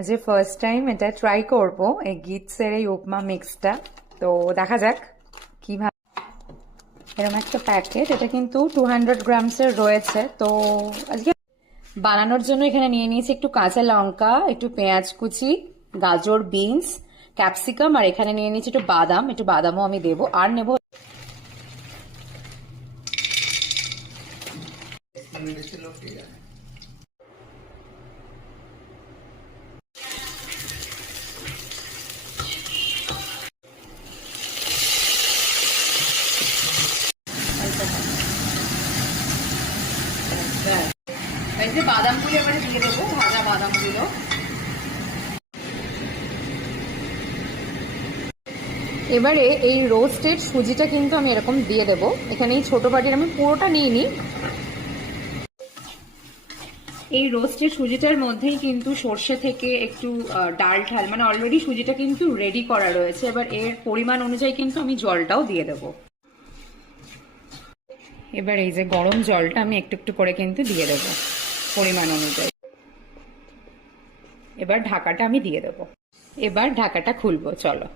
আজ first time এটা try করবো এই গিটসের এই উপমা মিক্সটা। তো দেখা যাক কিভাবে। এরকম একটা প্যাকেট, এটা কিন্তু 200 গ্রামসের রয়েছে। তো আজকে বানানোর জন্য এখানে নিয়ে নিয়েছি একটু কাঁচা লঙ্কা, একটু পেঁয়াজ কুচি, গাজর, বিনস, ক্যাপসিকাম, আর এখানে নিয়ে নিয়েছি একটু বাদাম। একটু বাদামও আমি দেবো, আর নেবো এই যে বাদামগুলো এবারে দিয়ে দেবো, ভাজা বাদামগুলো। এবারে এই রোস্টেড সুজিটা কিন্তু আমি এরকম দিয়ে দেবো। এখানে এই ছোট বাটির আমি পুরোটা নিইনি। এই রোস্টেড সুজিটার মধ্যেই কিন্তু সর্ষে থেকে একটু ডাল ঢাল, মানে অলরেডি সুজিটা কিন্তু রেডি করা রয়েছে। এবার এর পরিমাণ অনুযায়ী কিন্তু আমি জলটাও দিয়ে দেবো। এবার এই যে গরম জলটা আমি একটু একটু করে কিন্তু দিয়ে দেবো পরিমাণ অনুযায়ী। এবার ঢাকাটা আমি দিয়ে দেবো। এবার ঢাকাটা খুলবো, চলো।